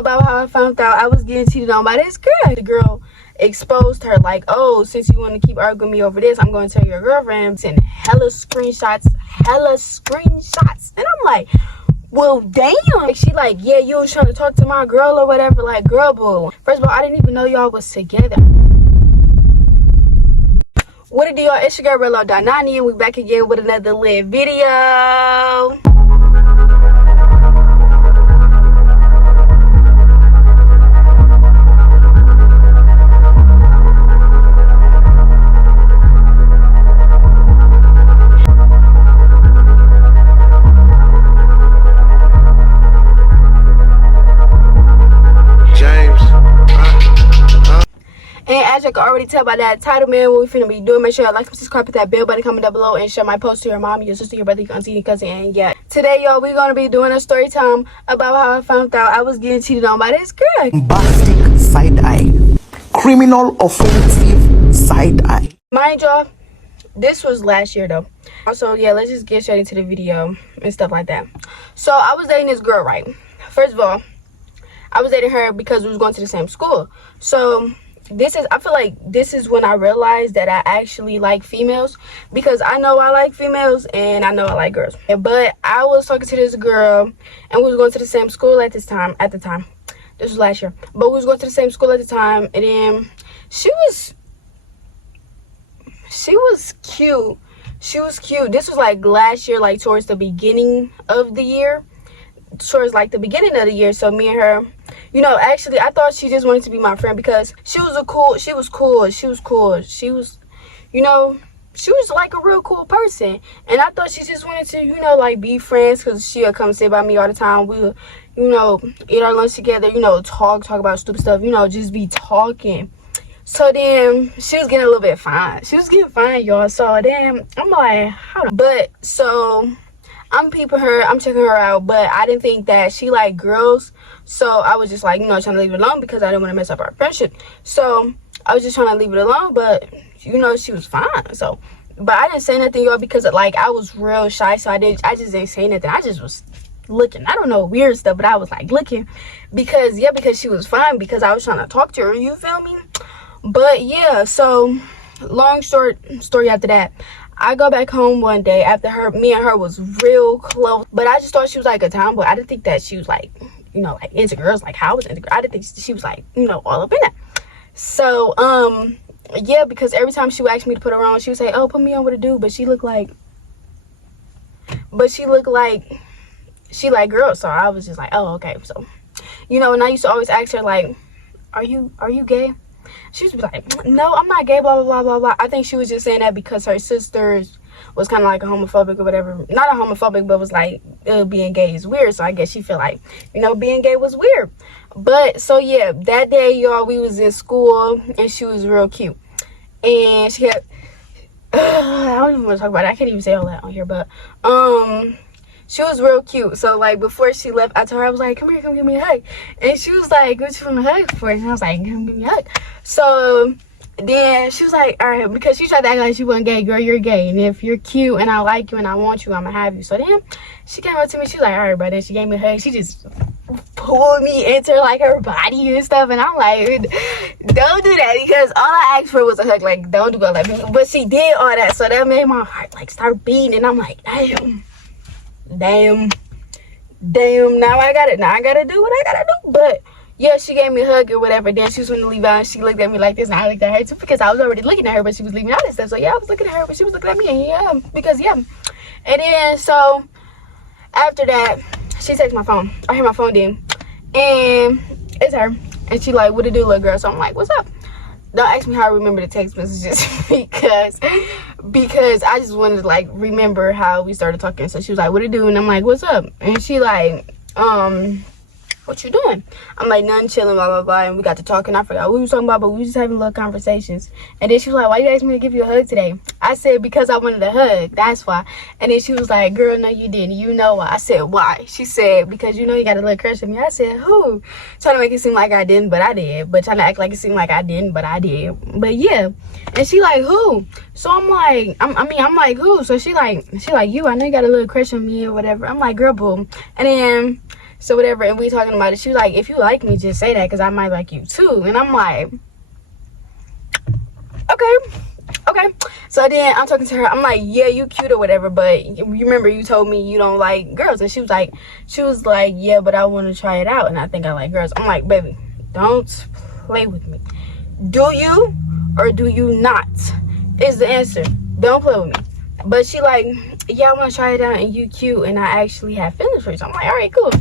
about how I found out I was getting cheated on by this girl. The girl exposed her like, oh, since you want to keep arguing me over this, I'm going to tell your girlfriend. And hella screenshots. And I'm like, well, damn. Like, she like, yeah, you was trying to talk to my girl or whatever. Like, girl, boo. First of all, I didn't even know y'all was together. What it do, y'all? It's your girl, Niya&Marion, and we back again with another lit video. And as you can already tell by that title, man, what we finna be doing, make sure y'all like and subscribe, hit that bell button, comment down below, and share my post to your mom, your sister, your brother, your auntie, your cousin, and yeah. Today, y'all, we're gonna be doing a story time about how I found out I was getting cheated on by this girl. Bombastic side eye. Criminal offensive side eye. Mind y'all, this was last year though. Also, yeah, let's just get straight into the video and stuff like that. So I was dating this girl, right? First of all, I was dating her because we was going to the same school. So I feel like this is when I realized that I actually like females, because I know I like females and I know I like girls. But I was talking to this girl and we was going to the same school at the time. This was last year. But we was going to the same school at the time, and then she was cute. She was cute. This was like last year, like towards the beginning of the year. So me and her, you know, actually I thought she just wanted to be my friend because she was cool, you know, she was like a real cool person, and I thought she just wanted to, you know, like be friends, because she would come sit by me all the time. We would, you know, eat our lunch together, you know, talk about stupid stuff, you know, just be talking. So then she was getting a little bit fine. She was getting fine, y'all. So then I'm like, how? But so I'm peeping her, I'm checking her out, but I didn't think that she liked girls. So I was just like, you know, trying to leave it alone because I didn't want to mess up our friendship. So I was just trying to leave it alone, but you know, she was fine. So, but I didn't say nothing, y'all, because like I was real shy. So I just didn't say nothing. I just was looking. I don't know, weird stuff, but I was like looking because she was fine, because I was trying to talk to her, you feel me? But yeah, so long story after that, I go back home one day after me and her was real close, but I just thought she was like a tomboy. I didn't think that she was like, you know, like into girls like how I was into girls. I didn't think she was like, you know, all up in that. So yeah, because every time she would ask me to put her on, she would say, oh, put me on with a dude, but she looked like she liked girls. So I was just like, oh, okay. So, you know, and I used to always ask her like, are you gay? She was like, no, I'm not gay, blah, blah, blah, blah, blah. I think she was just saying that because her sisters was kind of like a homophobic or whatever. Not a homophobic, but was like, being gay is weird. So I guess she felt like, you know, being gay was weird. But so yeah, that day, y'all, we was in school and she was real cute. And she had, I don't even want to talk about it. I can't even say all that on here, but she was real cute. So like before she left, I told her, I was like, come here, come give me a hug. And she was like, what you want a hug for? And I was like, come give me a hug. So then she was like, all right, because she tried to act like she wasn't gay. Girl, you're gay, and if you're cute and I like you and I want you, I'm gonna have you. So then she came up to me, she was like, all right, bro. Then she gave me a hug. She just pulled me into like her body and stuff, and I'm like, don't do that, because all I asked for was a hug. Like, don't do all that. But she did all that, so that made my heart like start beating, and I'm like, damn, now I gotta do what I gotta do. But yeah, she gave me a hug or whatever. Then she was going to leave out, and she looked at me like this, and I looked at her too, because I was already looking at her, but she was leaving out and stuff. So yeah, I was looking at her, but she was looking at me, and yeah, because yeah. And then so after that, she takes my phone. I hear my phone ding, and it's her, and she like, what it do, little girl? So I'm like, what's up? Don't ask me how I remember the text messages because I just wanted to like remember how we started talking. So she was like, what it do? And I'm like, what's up? And she like, what you doing? I'm like, nothing, chilling, blah, blah, blah. And we got to talking. I forgot what we was talking about, but we was just having little conversations. And then she was like, why you asked me to give you a hug today? I said, because I wanted a hug. That's why. And then she was like, girl, no, you didn't. You know why? I said, why? She said, because you know you got a little crush on me. I said, who? Trying to make it seem like I didn't, but I did. But trying to act like it seemed like I didn't, but I did. But yeah. And she like, who? So I'm like, I'm like, who? So she like, you. I know you got a little crush on me or whatever. I'm like, girl, boom. And then So whatever, and we talking about it. She was like, if you like me, just say that, because I might like you too. And I'm like, okay. So then I'm talking to her. I'm like, yeah, you cute or whatever, but you remember you told me you don't like girls. And she was like, yeah, but I want to try it out, and I think I like girls. I'm like, baby, don't play with me. Do you or do you not is the answer. Don't play with me. But she like, yeah, I want to try it out, and you cute, and I actually have feelings for you. So I'm like, all right, cool.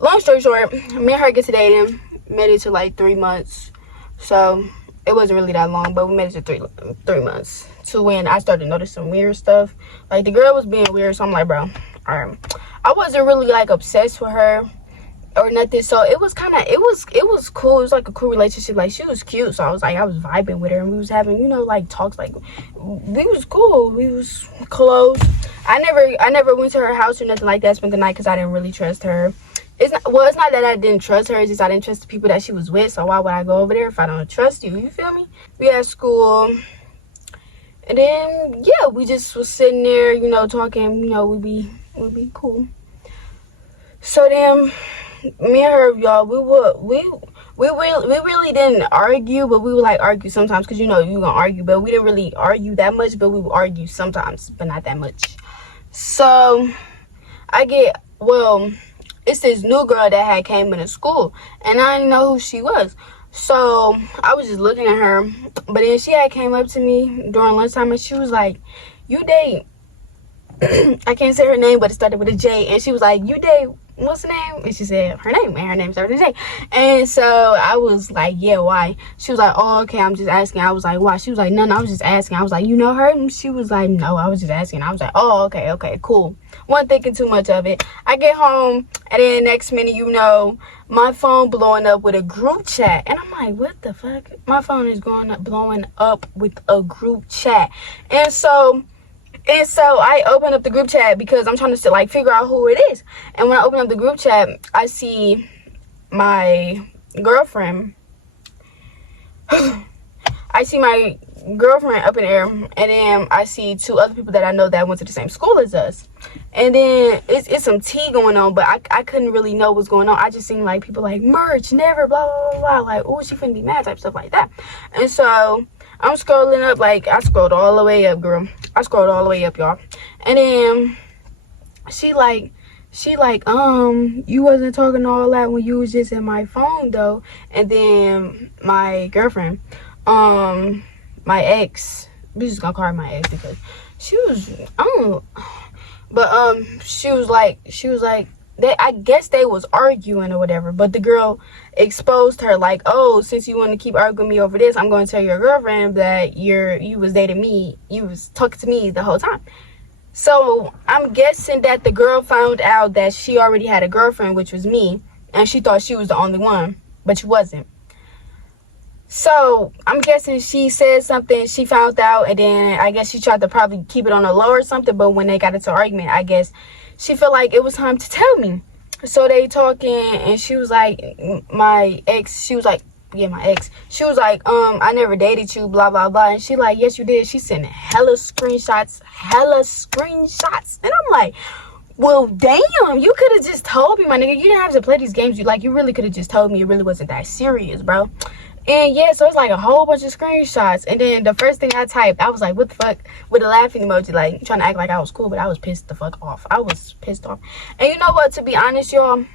Long story short, me and her get to dating. Made it to like 3 months. So it wasn't really that long, but we made it to three months. To when I started noticing some weird stuff. Like, the girl was being weird, so I'm like, bro, alright. I wasn't really like obsessed with her or nothing, so it was kind of, it was cool. It was like a cool relationship. Like, she was cute, so I was vibing with her, and we was having, you know, like talks. Like, we was cool, we was close. I never went to her house or nothing like that, spent the night, because I didn't really trust her. It's not that I didn't trust her, it's just I didn't trust the people that she was with. So why would I go over there if I don't trust you? You feel me? We had school, and then yeah, we just was sitting there, you know, talking. You know, we'd be cool. So then me and her, y'all, we really didn't argue, but we would like argue sometimes, because you know you gonna argue, but we didn't really argue that much, but we would argue sometimes, but not that much. So it's this new girl that had came into school, and I didn't know who she was. So I was just looking at her, but then she had came up to me during lunchtime, and she was like, you date I can't say her name, but it started with a J, and she was like, you date what's her name? And she said her name, and her name started with a J. And so I was like, yeah, why? She was like, oh, okay, I'm just asking. I was like, why? She was like, no, I was just asking. I was like, you know her? And she was like, no, I was just asking. I was like, oh, okay, cool. Wasn't thinking too much of it. I get home, and then next minute, you know, my phone blowing up with a group chat. And I'm like, what the fuck? My phone is blowing up with a group chat. And so I open up the group chat because I'm trying to like figure out who it is. And when I open up the group chat, I see my girlfriend. I see my girlfriend up in there, and then I see 2 other people that I know that went to the same school as us. And then it's some tea going on, but I couldn't really know what's going on. I just seen like people like, merch, never, blah, blah, blah, blah. Like, oh, she finna be mad, type stuff like that. And so I'm scrolling up, like, I scrolled all the way up, girl. I scrolled all the way up, y'all. And then she like, you wasn't talking all that when you was just in my phone, though. And then my girlfriend, my ex, we just gonna call her my ex because she was, I don't know, but she was like, I guess they was arguing or whatever, but the girl exposed her like, oh, since you want to keep arguing me over this, I'm going to tell your girlfriend that you was dating me, you was talking to me the whole time. So I'm guessing that the girl found out that she already had a girlfriend, which was me, and she thought she was the only one, but she wasn't. So I'm guessing she said something, she found out, and then I guess she tried to probably keep it on the low or something, but when they got into argument, I guess she felt like it was time to tell me. So they talking, and she was like, my ex, she was like, I never dated you, blah, blah, blah. And she like, yes, you did. She sent hella screenshots. And I'm like, well, damn, you could have just told me, my nigga. You didn't have to play these games. You really could have just told me it really wasn't that serious, bro. And yeah, so it's like a whole bunch of screenshots. And then the first thing I typed, I was like, what the fuck? With a laughing emoji, like trying to act like I was cool, but I was pissed the fuck off. I was pissed off. And you know what? To be honest, y'all, me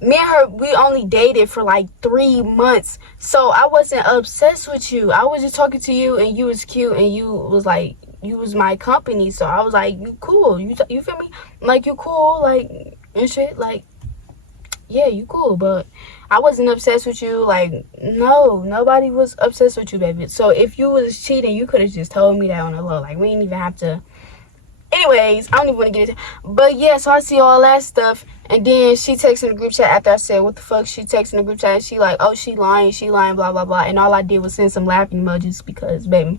and her, we only dated for like 3 months. So I wasn't obsessed with you. I was just talking to you, and you was cute, and you was like, you was my company. So I was like, you cool. You feel me? Like, you cool, like, and shit. Like, yeah, you cool, but I wasn't obsessed with you. Like, no, nobody was obsessed with you, baby. So if you was cheating, you could have just told me that on the low. Like, we didn't even have to. Anyways, I don't even want to get into it. But yeah, so I see all that stuff, and then she texts in the group chat after I said, what the fuck? She texts in the group chat, and she like, oh, she lying, blah, blah, blah. And all I did was send some laughing emojis because, baby,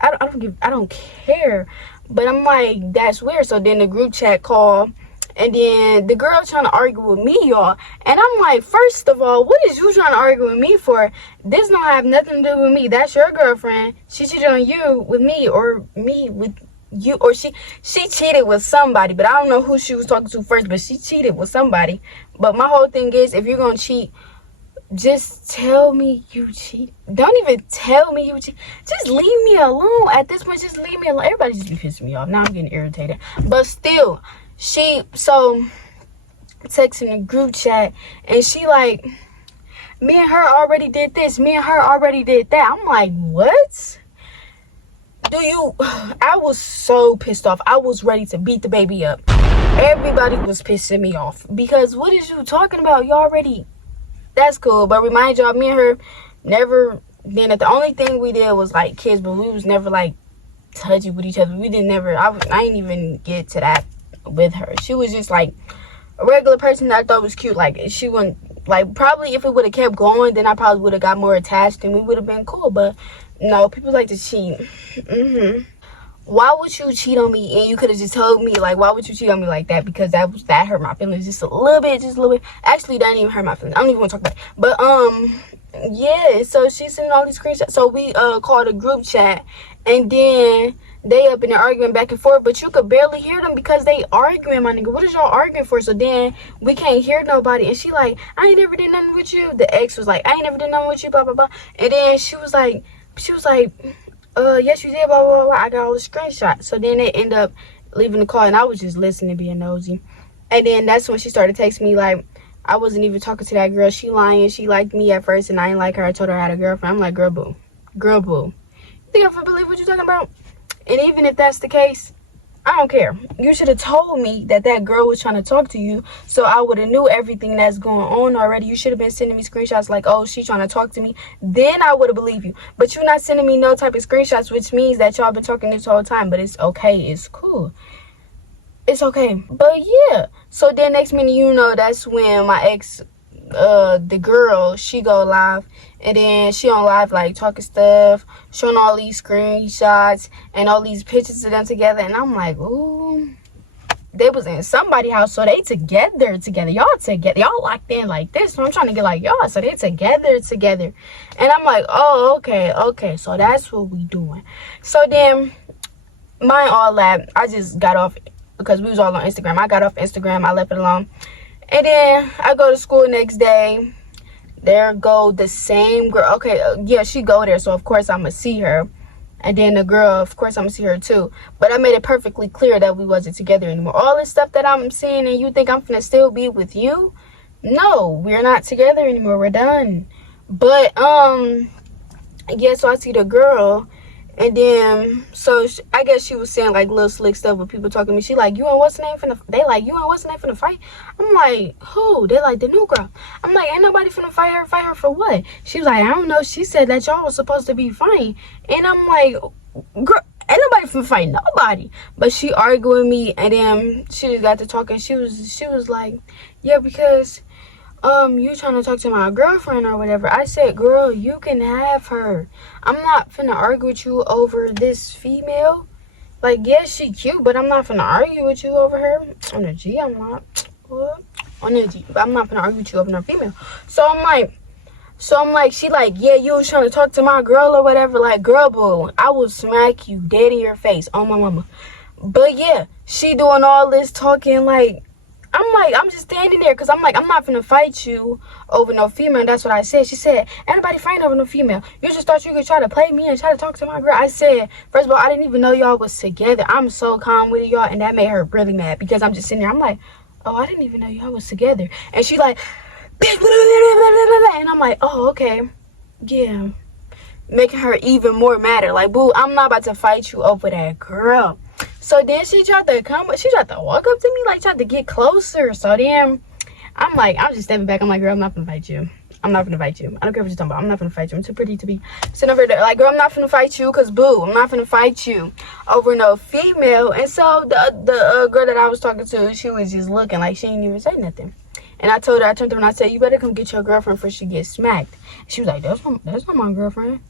I don't care. But I'm like, that's weird. So then the group chat called, and then the girl trying to argue with me, y'all. And I'm like, first of all, what is you trying to argue with me for? This don't have nothing to do with me. That's your girlfriend. She cheated on you with me, or me with she cheated with somebody, but I don't know who she was talking to first, but she cheated with somebody. But my whole thing is, if you're gonna cheat, just tell me you cheat. Don't even tell me you cheat. Just leave me alone. At this point, just leave me alone. Everybody just be pissing me off. Now I'm getting irritated. But still, so texting the group chat, and she like, me and her already did this. Me and her already did that. I'm like, what? I was so pissed off. I was ready to beat the baby up. Everybody was pissing me off. Because what is you talking about? You already... That's cool. But remind y'all, me and her never... Then the only thing we did was like kiss, but we was never like touching with each other. We didn't never... I didn't even get to that with her. She was just like a regular person that I thought was cute. Like, she wouldn't... Like, probably if it would have kept going, then I probably would have got more attached and we would have been cool. But... No, people like to cheat. Why would you cheat on me? And you could have just told me, like, why would you cheat on me like that? Because that hurt my feelings just a little bit. Actually, that didn't even hurt my feelings. I don't even want to talk about it. But, yeah. So she's sending all these screenshots. So we called a group chat. And then they up in there arguing back and forth. But you could barely hear them because they arguing, my nigga. What is y'all arguing for? So then we can't hear nobody. And she like, I ain't never did nothing with you. The ex was like, I ain't never did nothing with you, blah, blah, blah. And then she was like, yes, you did, blah, blah, blah. I got all the screenshots. So then they end up leaving the call, and I was just listening, being nosy. And then that's when she started texting me, like, I wasn't even talking to that girl. She lying. She liked me at first, and I didn't like her. I told her I had a girlfriend. I'm like, girl, boo. Girl, boo. You think I believe what you're talking about? And even if that's the case, I don't care. You should have told me that girl was trying to talk to you, so I would have knew everything that's going on already. You should have been sending me screenshots like, oh, she trying to talk to me. Then I would have believed you. But you're not sending me no type of screenshots, which means that y'all been talking this whole time. But it's okay. It's cool. It's okay. But yeah. So then next minute, you know, that's when my ex, the girl, she go live. And then she on live, like, talking stuff, showing all these screenshots and all these pictures of them together. And I'm like, ooh, they was in somebody's house, so they together. Y'all together. Y'all locked in like this. So I'm trying to get like y'all. So they together. And I'm like, oh, okay. So that's what we doing. So then, mind all that, I just got off because we was all on Instagram. I got off Instagram. I left it alone. And then I go to school next day. There go the same girl. Okay, yeah, she go there, so of course I'm gonna see her. And then the girl, of course I'm gonna see her too. But I made it perfectly clear that we wasn't together anymore. All this stuff that I'm seeing, and you think I'm gonna still be with you? No, we're not together anymore. We're done. But yeah, so I see the girl. And then, so I guess she was saying like little slick stuff with people talking to me. She like, you and what's the name finna fight? I'm like, who? They like, the new girl. I'm like, ain't nobody finna fight her for what? She was like, I don't know. She said that y'all was supposed to be fighting. And I'm like, girl, ain't nobody finna fight nobody. But she argued with me, and then she just got to talking. She was like, yeah, because you trying to talk to my girlfriend or whatever. I said, girl, you can have her. I'm not finna argue with you over this female. Like, yes, she cute, but I'm not finna argue with you over her. On the G, I'm not. What? On the G, but I'm not finna argue with you over no female. So I'm like, she like, yeah, you was trying to talk to my girl or whatever. Like, girl, boo, I will smack you dead in your face. Oh, my mama. But yeah, she doing all this talking like, I'm just standing there because I'm like, I'm not finna fight you over no female. And that's what I said. She said, anybody fighting over no female. You just thought you could try to play me and try to talk to my girl. I said, first of all, I didn't even know y'all was together. I'm so calm with y'all, and that made her really mad because I'm just sitting there. I'm like, oh, I didn't even know y'all was together. And she like, and I'm like, oh, okay. Yeah. Making her even more madder. Like, boo, I'm not about to fight you over that girl. So then she tried to walk up to me, like, tried to get closer. So then I'm like, I'm just stepping back. I'm like, girl, I'm not gonna fight you. I'm not gonna fight you. I don't care what you're talking about. I'm not gonna fight you. I'm too pretty to be sitting over there. Like, girl, I'm not gonna fight you, cause boo, I'm not gonna fight you over no female. And so the girl that I was talking to, she was just looking like she didn't even say nothing. And I told her, I turned to her and I said, you better come get your girlfriend before she gets smacked. She was like, that's not my girlfriend.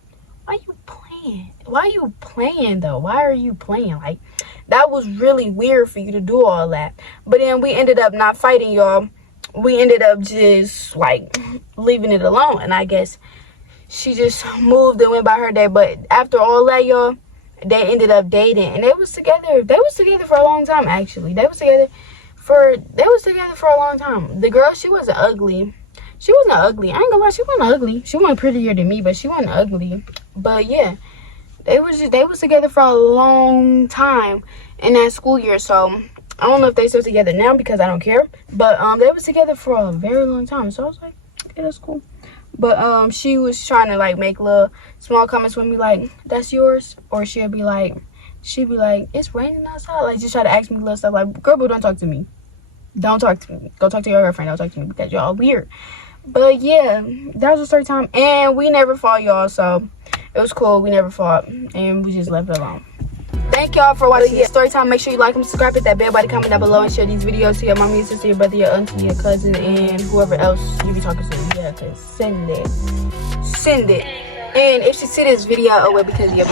Why you playing? Why you playing though? Why are you playing? Like, that was really weird for you to do all that. But then we ended up not fighting, y'all. We ended up just like leaving it alone. And I guess she just moved and went by her day. But after all that, y'all, they ended up dating, and they was together for a long time. Actually, they was together for a long time. The girl, she wasn't ugly. I ain't gonna lie, she wasn't ugly. She wasn't prettier than me, but she wasn't ugly. But yeah, they was together for a long time in that school year. So I don't know if they still together now because I don't care. But they was together for a very long time. So I was like, okay, that's cool. But she was trying to like make little small comments with me, like, that's yours, or she'd be like, it's raining outside, like just try to ask me little stuff like, girl, but don't talk to me. Don't talk to me. Go talk to your girlfriend. Don't talk to me because y'all weird. But yeah, that was a story time, and we never fought, y'all. So it was cool. We never fought, and we just left it alone. Thank y'all for watching this story time. Make sure you like and subscribe, hit that bell button, comment down below, and share these videos to your mommy, your sister, your brother, your auntie, your cousin, and whoever else you be talking to. Yeah, cause send it. And if she see this video, oh well, because yeah.